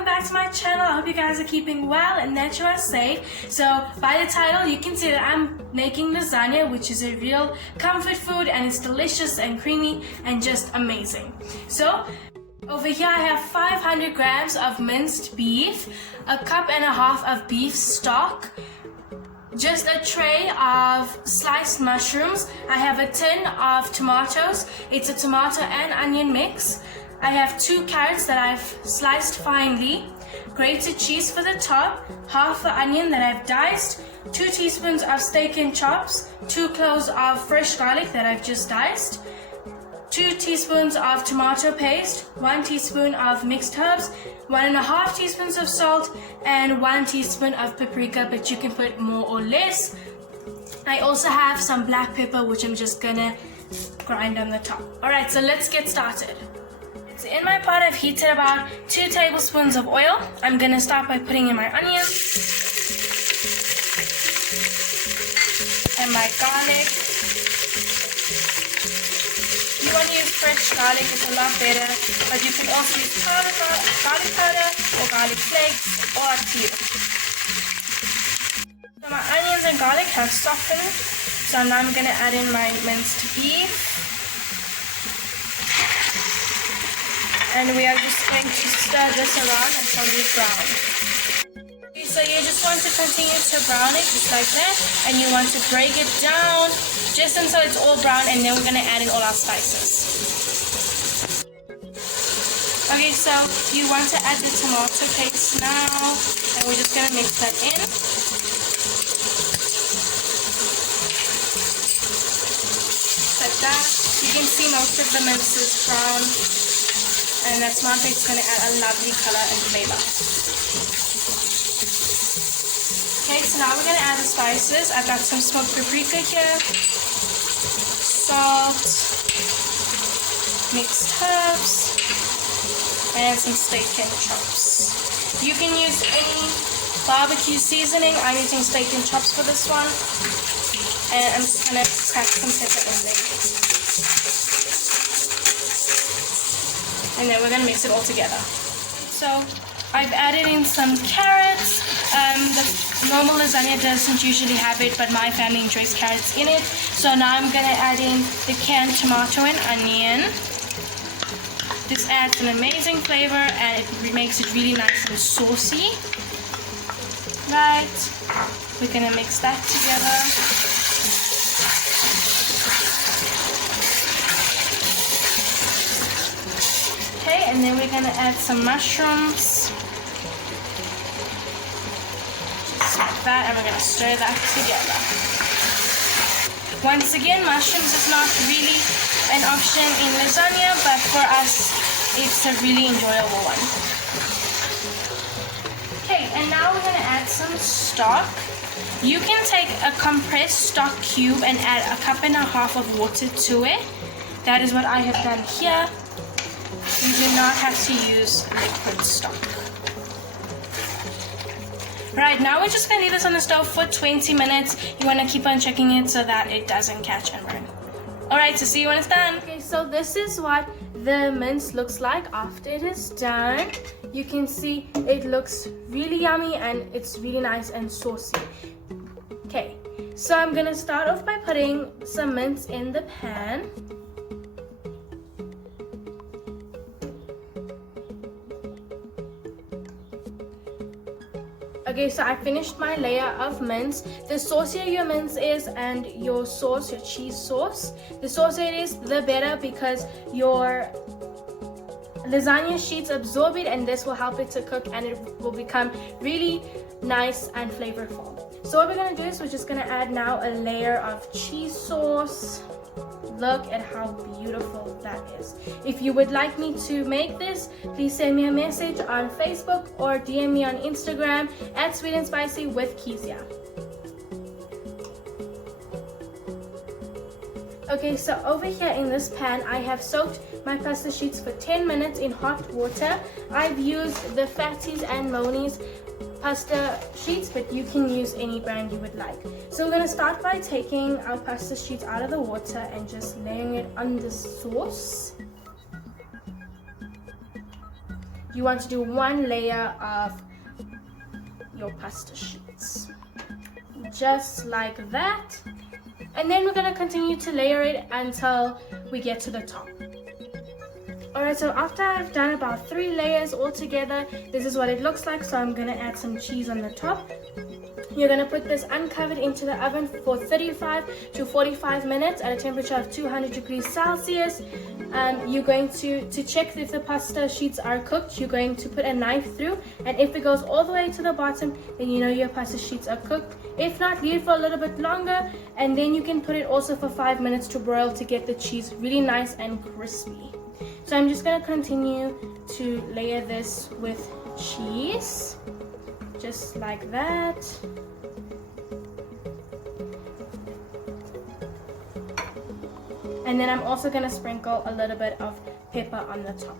welcome back to my channel. I hope you guys are keeping well and that you are safe. So by the title you can see that I'm making lasagna, which is a real comfort food, and it's delicious and creamy and just amazing. So over here I have 500 grams of minced beef, a cup and a half of beef stock, just a tray of sliced mushrooms. I have a tin of tomatoes. It's a tomato and onion mix. I have 2 carrots that I've sliced finely, grated cheese for the top, half an onion that I've diced, 2 teaspoons of steak and chops, 2 cloves of fresh garlic that I've just diced, 2 teaspoons of tomato paste, 1 teaspoon of mixed herbs, 1.5 teaspoons of salt, and 1 teaspoon of paprika, but you can put more or less. I also have some black pepper, which I'm just gonna grind on the top. Alright, so let's get started. So in my pot I've heated about 2 tablespoons of oil. I'm gonna start by putting in my onion and my garlic. You want to use fresh garlic, it's a lot better, but you can also use garlic powder or garlic flakes, or up to you. So my onions and garlic have softened, so now I'm gonna add in my minced beef. And we are just going to stir this around until it's brown. Okay, so you just want to continue to brown it just like that, and you want to break it down just until it's all brown, and then we're going to add in all our spices. Okay, so you want to add the tomato paste now, and we're just going to mix that in. Like that. You can see most of the mince is brown. And that tomato is going to add a lovely color and flavor. Okay, so now we're going to add the spices. I've got some smoked paprika here, salt, mixed herbs, and some steak and chops. You can use any barbecue seasoning. I'm using steak and chops for this one. And I'm just going to crack some pepper in there. And then we're going to mix it all together. So I've added in some carrots. The normal lasagna doesn't usually have it, but my family enjoys carrots in it. So now I'm going to add in the canned tomato and onion. This adds an amazing flavor, and it makes it really nice and saucy. Right, we're going to mix that together. And then we're going to add some mushrooms, just like that, and we're going to stir that together. Once again, mushrooms is not really an option in lasagna, but for us it's a really enjoyable one. Okay, and now we're going to add some stock. You can take a compressed stock cube and add a cup and a half of water to it. That is what I have done here. You do not have to use liquid stock. Right, now we're just going to leave this on the stove for 20 minutes. You want to keep on checking it so that it doesn't catch and burn. Alright, so see you when it's done. Okay, so this is what the mince looks like after it is done. You can see it looks really yummy and it's really nice and saucy. Okay, so I'm going to start off by putting some mince in the pan. Okay, so I finished my layer of mince. The saucier your mince is and your sauce, your cheese sauce, the saucier it is, the better, because your lasagna sheets absorb it, and this will help it to cook, and it will become really nice and flavorful. So what we're going to do is we're just going to add now a layer of cheese sauce. Look at how beautiful that is. If you would like me to make this, please send me a message on Facebook or DM me on Instagram at Sweet and Spicy with Kezia. Okay, so over here in this pan, I have soaked my pasta sheets for 10 minutes in hot water. I've used the Fatties and Moni's pasta sheets, but you can use any brand you would like. So we're going to start by taking our pasta sheets out of the water and just laying it on the sauce. you want to do 1 layer of your pasta sheets, just like that. And then we're going to continue to layer it until we get to the top. Alright, so after I've done about 3 layers all together, this is what it looks like. So I'm going to add some cheese on the top. You're going to put this uncovered into the oven for 35 to 45 minutes at a temperature of 200 degrees Celsius. You're going to check if the pasta sheets are cooked, you're going to put a knife through, and if it goes all the way to the bottom, then you know your pasta sheets are cooked. If not, leave it for a little bit longer, and then you can put it also for 5 minutes to broil to get the cheese really nice and crispy. So I'm just going to continue to layer this with cheese, just like that. And then I'm also going to sprinkle a little bit of pepper on the top.